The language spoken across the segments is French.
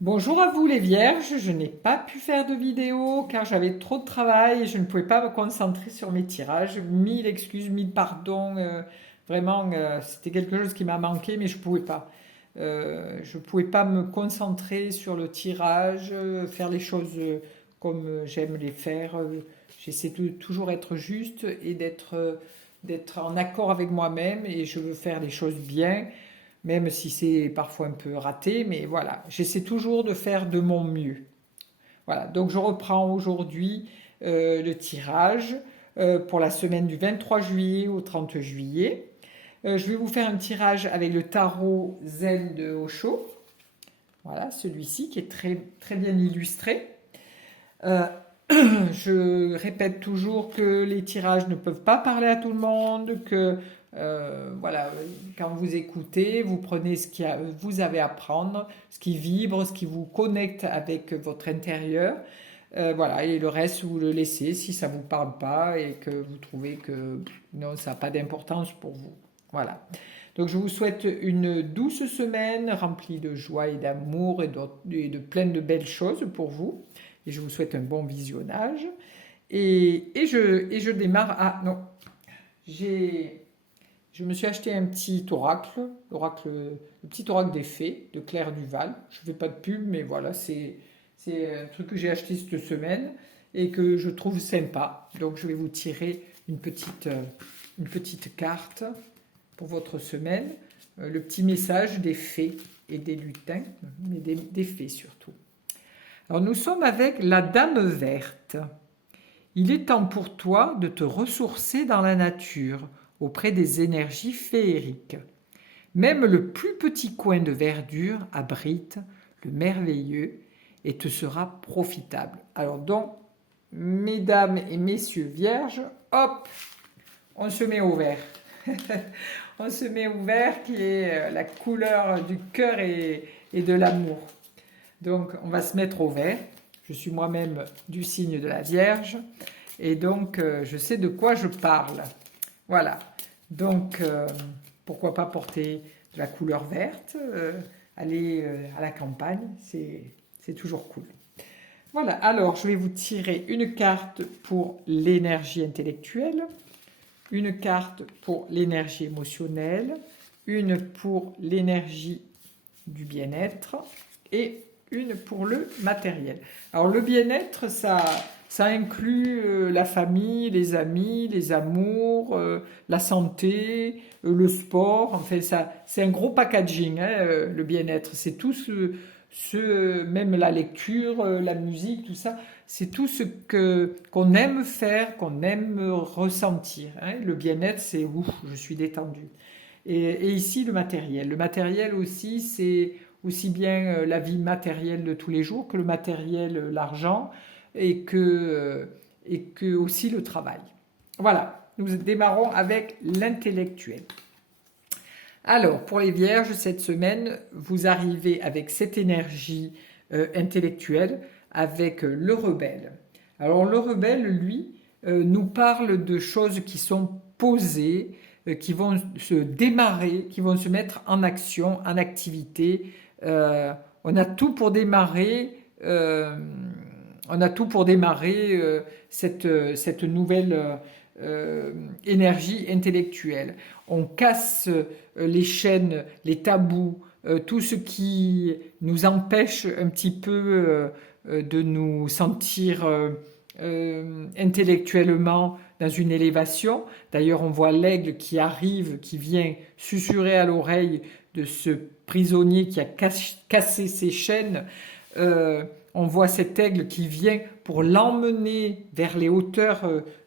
Bonjour à vous les vierges, je n'ai pas pu faire de vidéo car j'avais trop de travail et je ne pouvais pas me concentrer sur mes tirages. Mille excuses, mille pardons, vraiment c'était quelque chose qui m'a manqué mais je pouvais pas. Je pouvais pas me concentrer sur le tirage, faire les choses comme j'aime les faire. J'essaie de toujours être juste et d'être en accord avec moi-même et je veux faire les choses bien même si c'est parfois un peu raté, mais voilà, j'essaie toujours de faire de mon mieux. Voilà, donc je reprends aujourd'hui le tirage pour la semaine du 23 juillet au 30 juillet. Je vais vous faire un tirage avec le tarot Zen de Osho. Voilà, celui-ci qui est très, très bien illustré. Euh, je répète toujours que les tirages ne peuvent pas parler à tout le monde, que voilà, quand vous écoutez, vous prenez ce que vous avez à prendre, ce qui vibre, ce qui vous connecte avec votre intérieur. Voilà, et le reste, vous le laissez si ça ne vous parle pas et que vous trouvez que non, ça n'a pas d'importance pour vous. Voilà. Donc je vous souhaite une douce semaine remplie de joie et d'amour et de plein de belles choses pour vous. Et je vous souhaite un bon visionnage. Et je démarre. Ah non, je me suis acheté un petit oracle, le petit oracle des fées de Claire Duval. Je ne fais pas de pub, mais voilà, c'est un truc que j'ai acheté cette semaine et que je trouve sympa. Donc je vais vous tirer une petite carte pour votre semaine. Le petit message des fées et des lutins, mais des fées surtout. Alors nous sommes avec la Dame verte. Il est temps pour toi de te ressourcer dans la nature, auprès des énergies féeriques. Même le plus petit coin de verdure abrite le merveilleux et te sera profitable. Alors donc, mesdames et messieurs vierges, hop, on se met au vert. On se met au vert qui est la couleur du cœur et de l'amour. Donc, on va se mettre au vert. Je suis moi-même du signe de la Vierge et donc je sais de quoi je parle. Voilà. Donc, pourquoi pas porter de la couleur verte, aller à la campagne, c'est toujours cool. Voilà, alors je vais vous tirer une carte pour l'énergie intellectuelle, une carte pour l'énergie émotionnelle, une pour l'énergie du bien-être et une pour le matériel. Alors le bien-être, ça inclut la famille, les amis, les amours, la santé, le sport. Enfin, c'est un gros packaging, hein, le bien-être. C'est tout même la lecture, la musique, tout ça. C'est tout ce qu'on aime faire, qu'on aime ressentir, hein. Le bien-être, c'est ouf, je suis détendu. Et ici, le matériel. Le matériel aussi, c'est aussi bien la vie matérielle de tous les jours que le matériel, l'argent, et que aussi le travail. Voilà, nous démarrons avec l'intellectuel. Alors, pour les vierges, cette semaine, vous arrivez avec cette énergie intellectuelle, avec le rebelle. Alors, le rebelle, lui, nous parle de choses qui sont posées, qui vont se démarrer, qui vont se mettre en action, en activité. On a tout pour démarrer. On a tout pour démarrer cette nouvelle énergie intellectuelle. On casse les chaînes, les tabous, tout ce qui nous empêche un petit peu de nous sentir intellectuellement dans une élévation. D'ailleurs, on voit l'aigle qui arrive, qui vient susurrer à l'oreille de ce prisonnier qui a cassé ses chaînes. On voit cet aigle qui vient pour l'emmener vers les hauteurs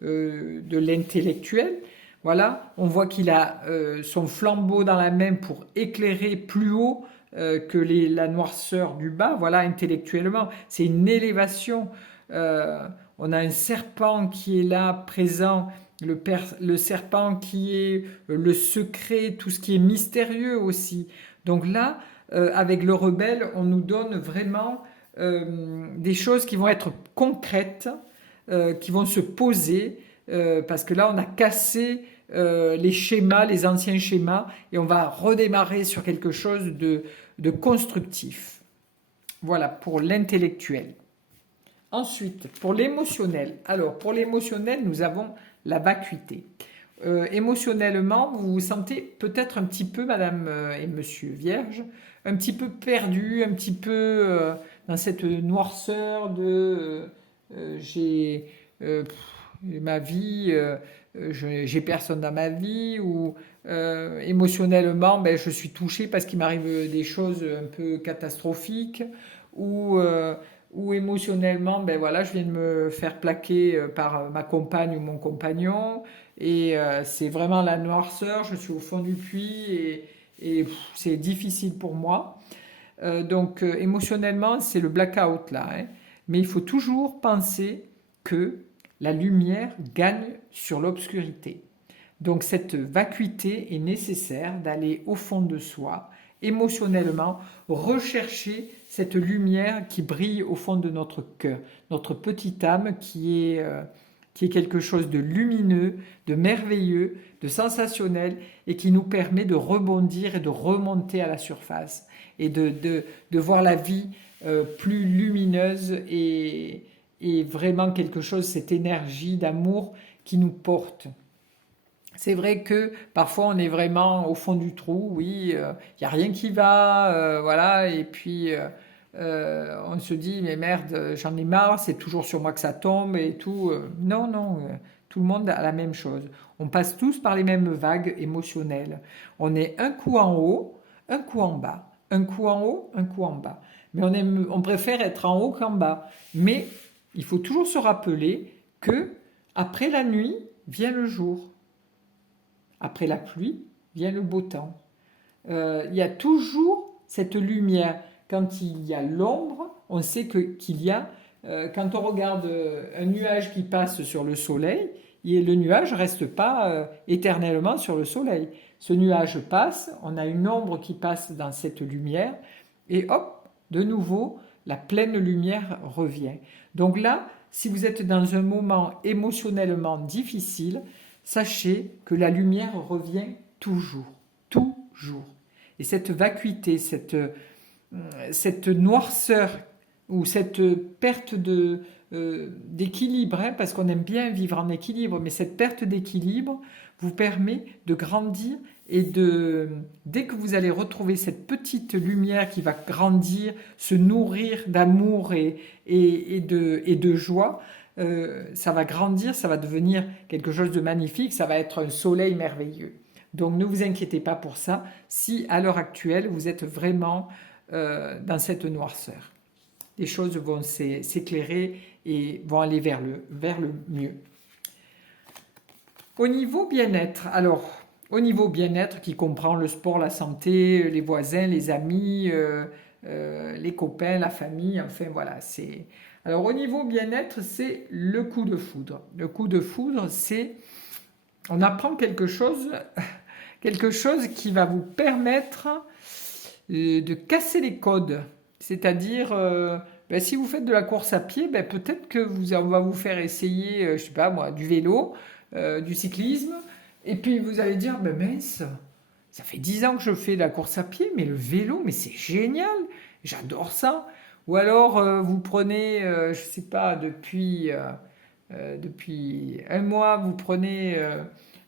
de l'intellectuel. Voilà, on voit qu'il a son flambeau dans la main pour éclairer plus haut que la noirceur du bas. Voilà, intellectuellement, c'est une élévation. On a un serpent qui est là, présent, le serpent qui est le secret, tout ce qui est mystérieux aussi. Donc là, avec le rebelle, on nous donne vraiment des choses qui vont être concrètes, qui vont se poser, parce que là, on a cassé les schémas, les anciens schémas, et on va redémarrer sur quelque chose de constructif. Voilà, pour l'intellectuel. Ensuite, pour l'émotionnel. Alors, pour l'émotionnel, nous avons la vacuité. Émotionnellement, vous vous sentez peut-être un petit peu, madame et monsieur Vierge, un petit peu perdu, un petit peu dans cette noirceur de j'ai ma vie, j'ai personne dans ma vie, ou émotionnellement, ben, je suis touché parce qu'il m'arrive des choses un peu catastrophiques, ou, euh, ou émotionnellement, ben voilà, je viens de me faire plaquer par ma compagne ou mon compagnon, et c'est vraiment la noirceur, je suis au fond du puits, et c'est difficile pour moi. Donc émotionnellement, c'est le blackout là, hein. Mais il faut toujours penser que la lumière gagne sur l'obscurité. Donc cette vacuité est nécessaire d'aller au fond de soi, émotionnellement, rechercher cette lumière qui brille au fond de notre cœur, notre petite âme qui est quelque chose de lumineux, de merveilleux, de sensationnel, et qui nous permet de rebondir et de remonter à la surface, et de voir la vie plus lumineuse, et vraiment quelque chose, cette énergie d'amour qui nous porte. C'est vrai que parfois on est vraiment au fond du trou, oui, il n'y a rien qui va, voilà, et puis on se dit, mais merde, j'en ai marre, c'est toujours sur moi que ça tombe et tout. Non, non, tout le monde a la même chose. On passe tous par les mêmes vagues émotionnelles. On est un coup en haut, un coup en bas, un coup en haut, un coup en bas. Mais on préfère être en haut qu'en bas. Mais il faut toujours se rappeler que après la nuit vient le jour. Après la pluie vient le beau temps. Il y a toujours cette lumière. Quand il y a l'ombre, on sait qu'il y a, quand on regarde un nuage qui passe sur le soleil, et le nuage ne reste pas éternellement sur le soleil. Ce nuage passe, on a une ombre qui passe dans cette lumière, et hop, de nouveau, la pleine lumière revient. Donc là, si vous êtes dans un moment émotionnellement difficile, sachez que la lumière revient toujours, toujours. Et cette vacuité, cette noirceur ou cette perte d'équilibre, hein, parce qu'on aime bien vivre en équilibre, mais cette perte d'équilibre vous permet de grandir, et dès que vous allez retrouver cette petite lumière qui va grandir, se nourrir d'amour et de joie, ça va grandir, ça va devenir quelque chose de magnifique, ça va être un soleil merveilleux. Donc ne vous inquiétez pas pour ça, si à l'heure actuelle vous êtes vraiment dans cette noirceur. Les choses vont s'éclairer et vont aller vers le mieux. Au niveau bien-être, alors au niveau bien-être qui comprend le sport, la santé, les voisins, les amis, les copains, la famille, enfin voilà, c'est... Alors au niveau bien-être, c'est le coup de foudre. Le coup de foudre, c'est... On apprend quelque chose qui va vous permettre de casser les codes. C'est-à-dire, ben, si vous faites de la course à pied, ben, peut-être que on va vous faire essayer, je sais pas moi, du vélo, du cyclisme, et puis vous allez dire, ben mince, ça fait 10 ans que je fais de la course à pied, mais le vélo, mais c'est génial, j'adore ça. Ou alors vous prenez, je sais pas, depuis un mois, vous prenez,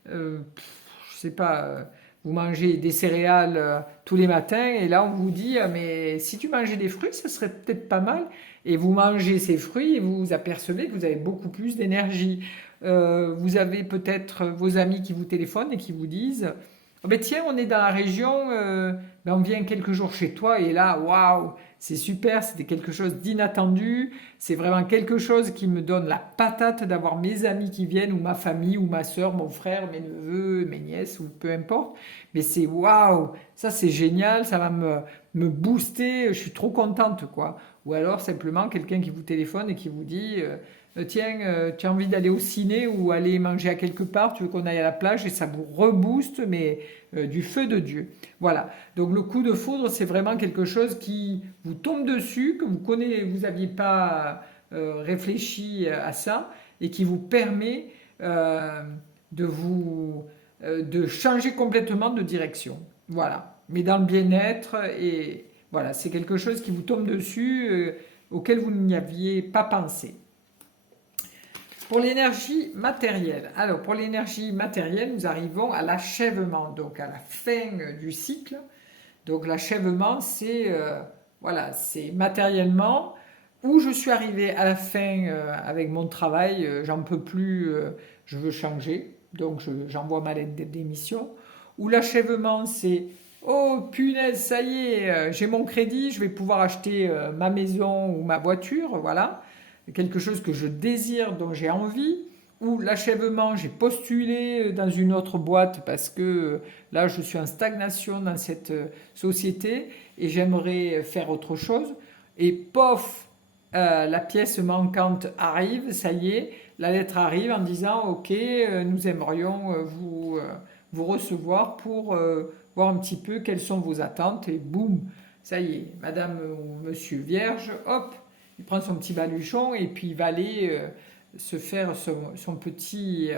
je sais pas, vous mangez des céréales tous les matins, et là on vous dit, ah, mais si tu mangeais des fruits, ça serait peut-être pas mal. Et vous mangez ces fruits et vous vous apercevez que vous avez beaucoup plus d'énergie. Vous avez peut-être vos amis qui vous téléphonent et qui vous disent, oh ben tiens, on est dans la région, ben on vient quelques jours chez toi, et là, waouh, c'est super, c'était quelque chose d'inattendu, c'est vraiment quelque chose qui me donne la patate d'avoir mes amis qui viennent, ou ma famille, ou ma soeur, mon frère, mes neveux, mes nièces, ou peu importe, mais c'est waouh, ça c'est génial, ça va me booster, je suis trop contente, quoi. Ou alors simplement quelqu'un qui vous téléphone et qui vous dit, tiens, tu as envie d'aller au ciné ou aller manger à quelque part, tu veux qu'on aille à la plage, et ça vous rebooste, mais du feu de Dieu. Voilà. Donc le coup de foudre, c'est vraiment quelque chose qui vous tombe dessus, que vous n'aviez pas réfléchi à ça, et qui vous permet de de changer complètement de direction. Voilà. Mais dans le bien-être, et Voilà, c'est quelque chose qui vous tombe dessus, auquel vous n'y aviez pas pensé. Pour l'énergie matérielle. Alors, pour l'énergie matérielle, nous arrivons à l'achèvement, donc à la fin du cycle. Donc, l'achèvement, c'est voilà, c'est matériellement où je suis arrivé à la fin avec mon travail, j'en peux plus, je veux changer, donc j'envoie ma lettre de démission. Ou l'achèvement, c'est oh punaise, ça y est, j'ai mon crédit, je vais pouvoir acheter ma maison ou ma voiture, voilà quelque chose que je désire, dont j'ai envie, ou l'achèvement, j'ai postulé dans une autre boîte parce que là, je suis en stagnation dans cette société et j'aimerais faire autre chose. Et pof, la pièce manquante arrive, ça y est, la lettre arrive en disant ok, nous aimerions vous recevoir pour voir un petit peu quelles sont vos attentes et boum, ça y est, madame ou monsieur vierge, hop, il prend son petit baluchon et puis il va aller se faire son petit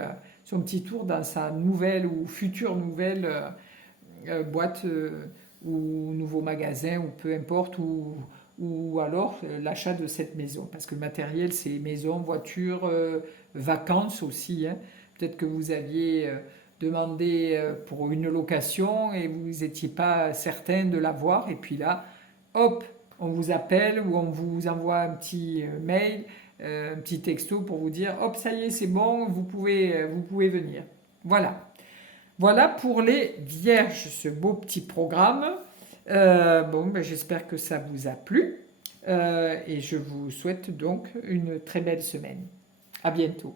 tour dans sa nouvelle ou future nouvelle boîte ou nouveau magasin ou peu importe ou alors l'achat de cette maison. Parce que le matériel, c'est maison, voiture, vacances aussi. Hein. Peut-être que vous aviez demandé pour une location et vous n'étiez pas certain de l'avoir. Et puis là, hop, on vous appelle ou on vous envoie un petit mail, un petit texto pour vous dire hop, ça y est, c'est bon, vous pouvez venir. Voilà. Voilà pour les vierges, ce beau petit programme. Bon, ben, j'espère que ça vous a plu et je vous souhaite donc une très belle semaine. À bientôt.